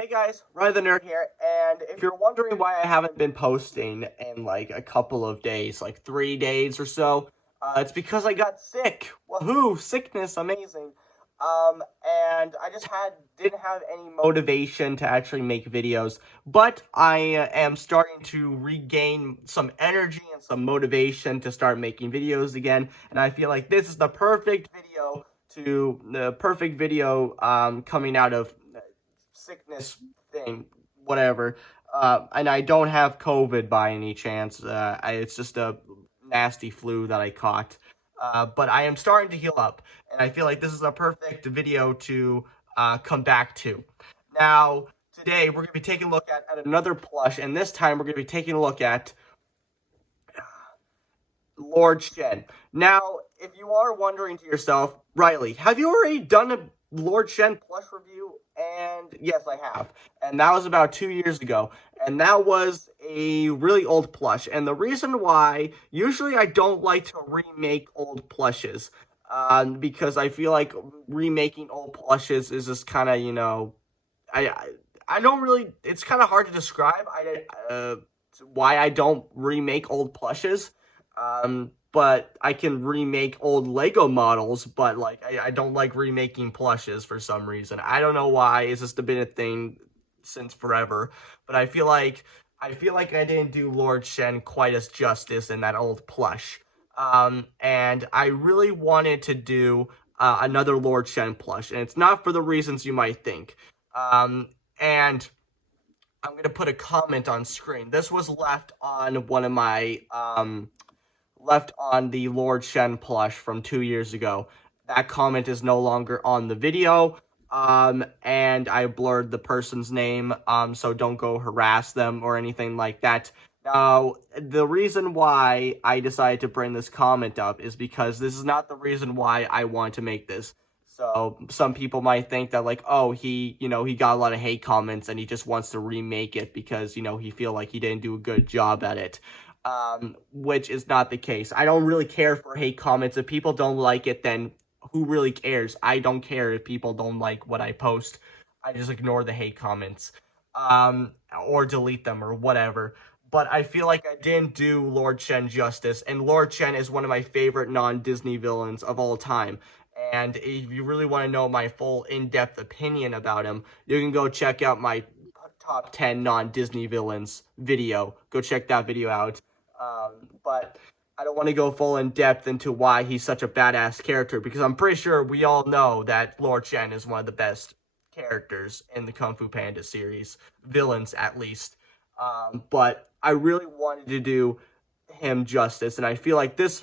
Hey guys, Ryan the Nerd here, and if you're wondering why I haven't been posting in like a couple of days, like 3 days or so, it's because I got sick. Woohoo, sickness, amazing. And I just didn't have any motivation to actually make videos, but I am starting to regain some energy and some motivation to start making videos again, and I feel like this is the perfect video coming out of sickness thing, whatever. And I don't have COVID by any chance. It's just a nasty flu that I caught. But I am starting to heal up, and I feel like this is a perfect video to come back to. Now, today we're going to be taking a look at another plush, and this time we're going to be taking a look at Lord Shen. Now, if you are wondering to yourself, Riley, have you already done a Lord Shen plush review? And yes, I have. And that was about 2 years ago. And that was a really old plush. And the reason why, usually I don't like to remake old plushes. Because I feel like remaking old plushes is just kind of, I don't really, it's kind of hard to describe why I don't remake old plushes. But I can remake old Lego models, but like I don't like remaking plushes for some reason. I don't know why. It's just been a thing since forever. But I feel like I didn't do Lord Shen quite as justice in that old plush. And I really wanted to do another Lord Shen plush, and it's not for the reasons you might think. And I'm gonna put a comment on screen. This was left on one of my left on the Lord Shen plush from 2 years ago. That comment is no longer on the video, and I blurred the person's name, so don't go harass them or anything like that. Now, the reason why I decided to bring this comment up is because this is not the reason why I want to make this. So, some people might think that, like, oh, he got a lot of hate comments and he just wants to remake it because, he feel like he didn't do a good job at it. Which is not the case. I don't really care for hate comments. If people don't like it, then who really cares? I don't care if people don't like what I post. I just ignore the hate comments, or delete them or whatever. But I feel like I didn't do Lord Shen justice, and Lord Shen is one of my favorite non-Disney villains of all time. And if you really want to know my full in-depth opinion about him, you can go check out my top 10 non-Disney villains video. Go check that video out. But I don't want to go full in depth into why he's such a badass character, because I'm pretty sure we all know that Lord Shen is one of the best characters in the Kung Fu Panda series, villains at least. But I really wanted to do him justice, and I feel like this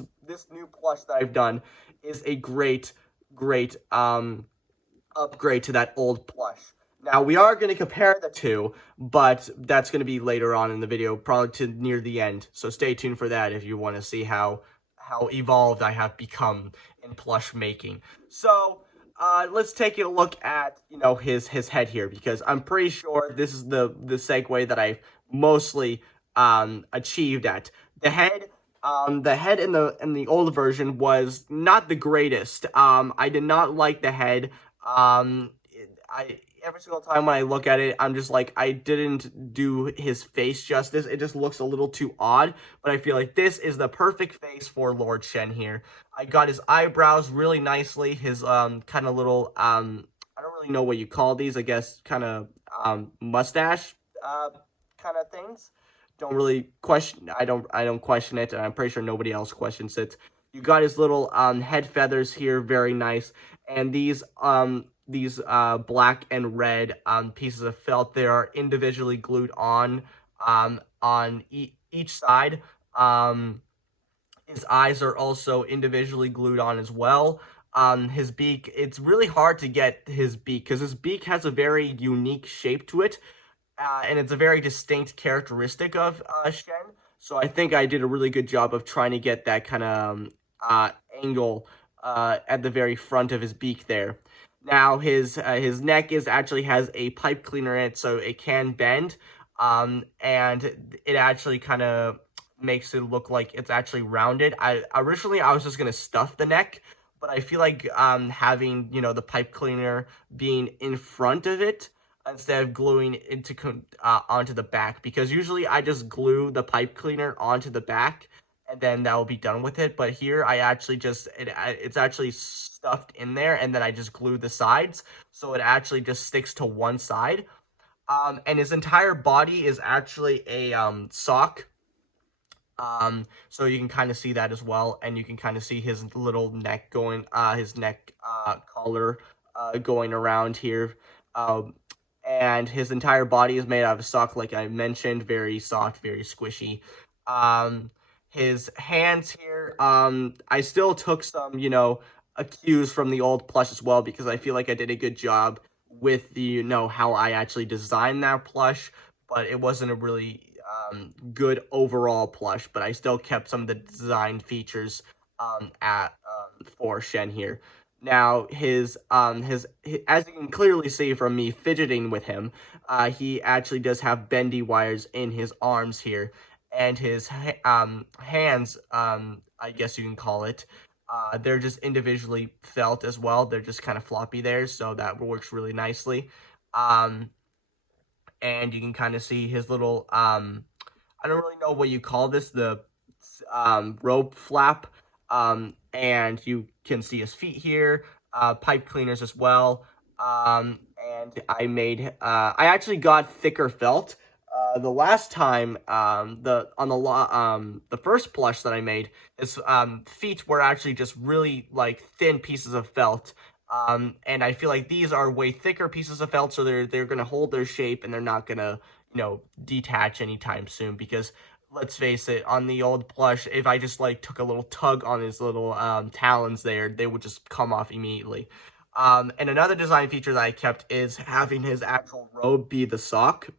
new plush that I've done is a great upgrade to that old plush. Now, we are going to compare the two, but that's going to be later on in the video, probably to near the end. So stay tuned for that if you want to see how evolved I have become in plush making. So, let's take a look at, his head here, because I'm pretty sure this is the segue that I've mostly achieved at. The head in the old version was not the greatest. I did not like the head. Every single time when I look at it, I'm just like, I didn't do his face justice. It just looks a little too odd, but I feel like this is the perfect face for Lord Shen here. I got his eyebrows really nicely, his kind of little, I don't really know what you call these, I guess, kind of mustache kind of things. Don't really question, I don't question it, and I'm pretty sure nobody else questions it. You got his little head feathers here, very nice, and these black and red pieces of felt, they are individually glued on each side. His eyes are also individually glued on as well. His beak, it's really hard to get his beak because his beak has a very unique shape to it, and it's a very distinct characteristic of Shen. So I think I did a really good job of trying to get that kind of angle at the very front of his beak there. Now, his neck actually has a pipe cleaner in it, so it can bend, and it actually kind of makes it look like it's actually rounded. Originally I was just gonna stuff the neck, but I feel like having the pipe cleaner being in front of it instead of gluing onto the back, because usually I just glue the pipe cleaner onto the back and then that will be done with it. But here I actually it's actually stuffed in there, and then I just glue the sides, so it actually just sticks to one side. And his entire body is actually a sock. So you can kind of see that as well, and you can kind of see his little neck going, his neck collar going around here. Um, and his entire body is made out of sock, like I mentioned, very soft, very squishy. Um, his hands here, I still took some, cues from the old plush as well, because I feel like I did a good job with the, how I actually designed that plush, but it wasn't a really good overall plush, but I still kept some of the design features at for Shen here. Now his as you can clearly see from me fidgeting with him, he actually does have bendy wires in his arms here, and his hands, I guess you can call it. They're just individually felt as well. They're just kind of floppy there, so that works really nicely. Um, and you can kind of see his little I don't really know what you call this, the rope flap. And you can see his feet here, pipe cleaners as well. And I actually got thicker felt. The last time, the first plush that I made, his feet were actually just really like thin pieces of felt. And I feel like these are way thicker pieces of felt, so they're gonna hold their shape, and they're not gonna, detach anytime soon. Because let's face it, on the old plush, if I just like took a little tug on his little talons there, they would just come off immediately. And another design feature that I kept is having his actual robe be the sock.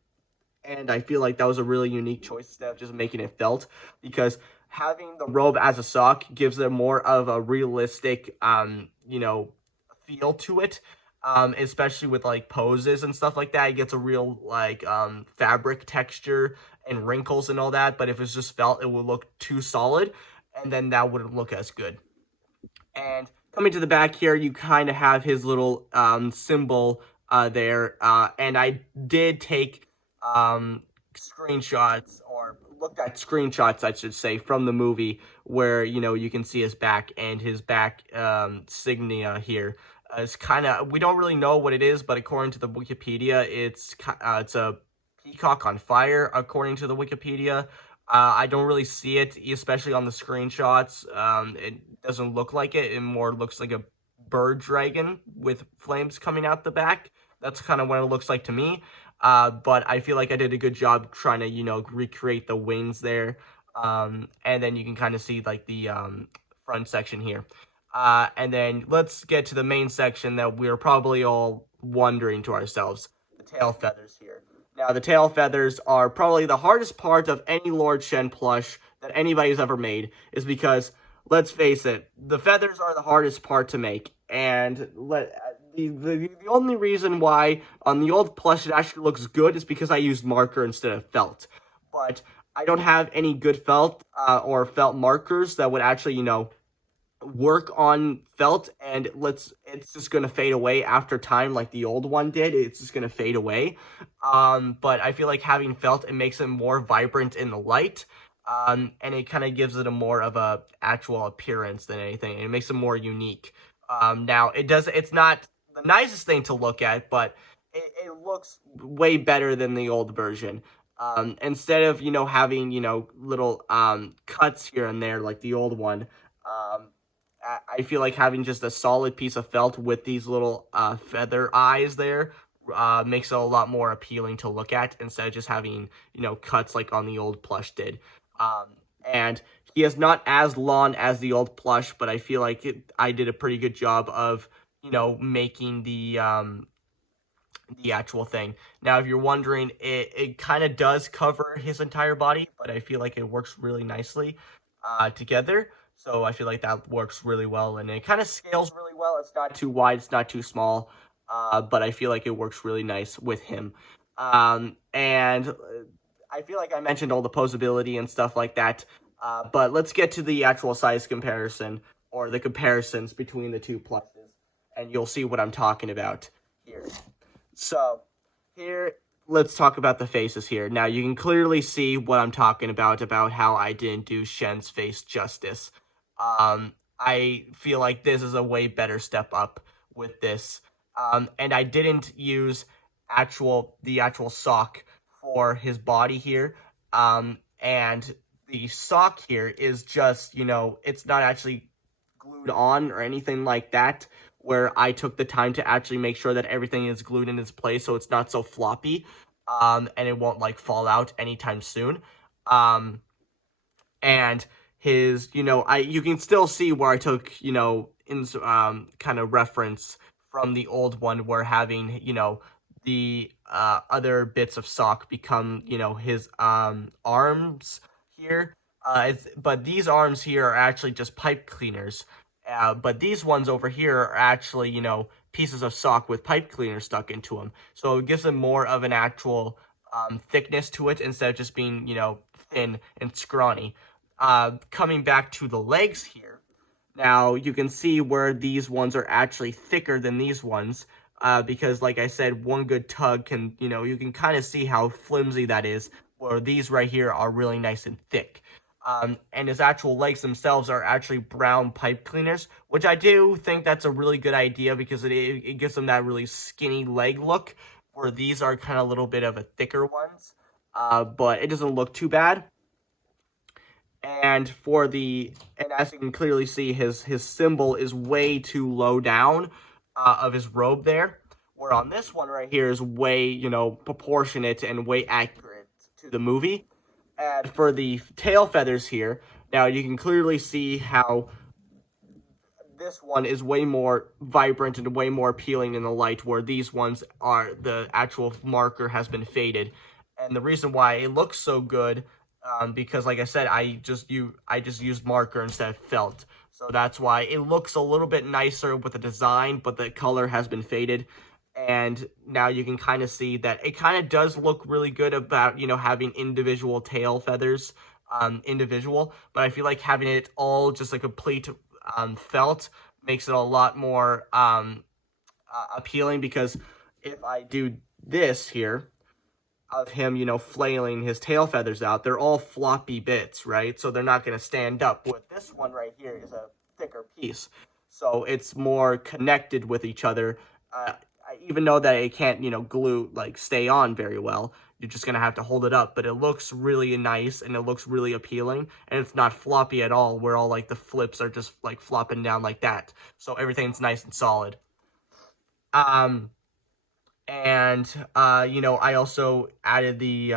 And I feel like that was a really unique choice instead of just making it felt, because having the robe as a sock gives it more of a realistic, feel to it. Especially with like poses and stuff like that, it gets a real like fabric texture and wrinkles and all that. But if it's just felt, it would look too solid, and then that wouldn't look as good. And coming to the back here, you kind of have his little symbol there. And I did take screenshots, or looked at screenshots, I should say, from the movie where, you can see his back, and his back signia here. It's kind of, we don't really know what it is, but according to the Wikipedia, it's a peacock on fire, according to the Wikipedia. I don't really see it, especially on the screenshots. It doesn't look like it. It more looks like a bird dragon with flames coming out the back. That's kind of what it looks like to me. But I feel like I did a good job trying to, recreate the wings there. And then you can kind of see like the front section here. And then let's get to the main section that we're probably all wondering to ourselves, the tail feathers here. Now, the tail feathers are probably the hardest part of any Lord Shen plush that anybody's ever made, is because, let's face it, the feathers are the hardest part to make. And the only reason why on the old plush it actually looks good is because I used marker instead of felt. But I don't have any good felt or felt markers that would actually, work on felt, and it's just gonna fade away after time like the old one did. It's just gonna fade away. But I feel like having felt, it makes it more vibrant in the light, and it kind of gives it a more of a actual appearance than anything. It makes it more unique. Now it's not the nicest thing to look at, but it looks way better than the old version. Instead of having little cuts here and there like the old one, I feel like having just a solid piece of felt with these little feather eyes there makes it a lot more appealing to look at, instead of just having, cuts like on the old plush did. And he is not as long as the old plush, but I feel like I did a pretty good job of, making the actual thing. Now, if you're wondering, it kind of does cover his entire body, but I feel like it works really nicely together. So I feel like that works really well, and it kind of scales really well. It's not too wide, it's not too small, but I feel like it works really nice with him. And I feel like I mentioned all the posability and stuff like that, but let's get to the actual size comparison, or the comparisons between the two plushes, and you'll see what I'm talking about here. So, here, let's talk about the faces here. Now, you can clearly see what I'm talking about how I didn't do Shen's face justice. I feel like this is a way better step up with this. And I didn't use the actual sock for his body here. And the sock here is just, it's not actually glued on or anything like that, where I took the time to actually make sure that everything is glued in its place so it's not so floppy, and it won't like fall out anytime soon. And his, you can still see where I took, kind of reference from the old one, where having, the other bits of sock become, his arms here. But these arms here are actually just pipe cleaners. But these ones over here are actually, pieces of sock with pipe cleaner stuck into them. So it gives them more of an actual thickness to it instead of just being, thin and scrawny. Coming back to the legs here, now you can see where these ones are actually thicker than these ones, because like I said, one good tug can, you can kind of see how flimsy that is, where these right here are really nice and thick. And his actual legs themselves are actually brown pipe cleaners, which I do think that's a really good idea because it gives them that really skinny leg look, where these are kind of a little bit of a thicker ones, but it doesn't look too bad. And as you can clearly see, his symbol is way too low down of his robe there, where on this one right here is way, proportionate and way accurate to the movie. And for the tail feathers here, now you can clearly see how this one is way more vibrant and way more appealing in the light, where these ones are, the actual marker has been faded. And the reason why it looks so good, because like I said, I just used marker instead of felt. So that's why it looks a little bit nicer with the design, but the color has been faded. And now you can kind of see that it kind of does look really good about, having individual tail feathers, individual. But I feel like having it all just a complete felt makes it a lot more appealing, because if I do this here of him, flailing his tail feathers out, they're all floppy bits, right? So they're not going to stand up. With this one right here is a thicker piece, so it's more connected with each other. Even though that it can't, stay on very well, you're just going to have to hold it up. But it looks really nice, and it looks really appealing, and it's not floppy at all, where all, the flips are just, flopping down like that. So everything's nice and solid. And, I also added the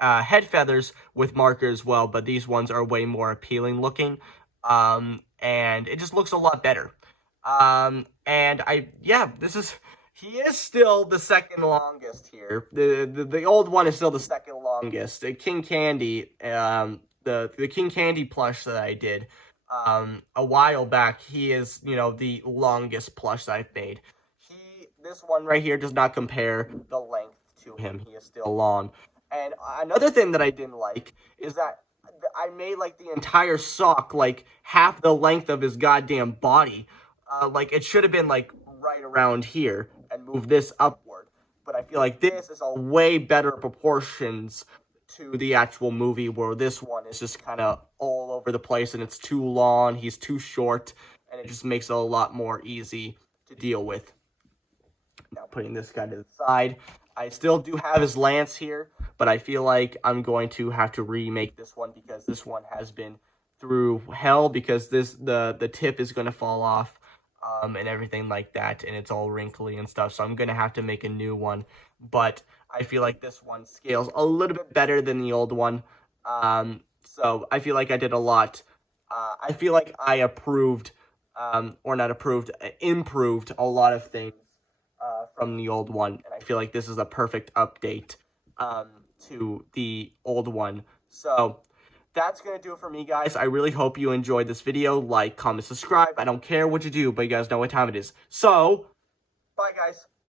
head feathers with marker as well, but these ones are way more appealing looking, and it just looks a lot better. And he is still the second longest here. The old one is still the second longest. The King Candy, the King Candy plush that I did, a while back, he is, the longest plush that I've made. This one right here does not compare the length to him. He is still long. And another thing that I didn't like is that I made, the entire sock, half the length of his goddamn body. It should have been, right around here and move this upward. But I feel like this is a way better proportions to the actual movie, where this one is just kind of all over the place, and it's too long, he's too short, and it just makes it a lot more easy to deal with. Now, putting this guy to the side, I still do have his lance here, but I feel like I'm going to have to remake this one, because this one has been through hell, because the tip is going to fall off, and everything like that, and it's all wrinkly and stuff, so I'm going to have to make a new one. But I feel like this one scales a little bit better than the old one, so I feel like I did a lot. I feel like I improved a lot of things from the old one, and I feel like this is a perfect update to the old one. So that's going to do it for me, guys. I really hope you enjoyed this video. Like, comment, subscribe. I don't care what you do, but you guys know what time it is. So, bye, guys.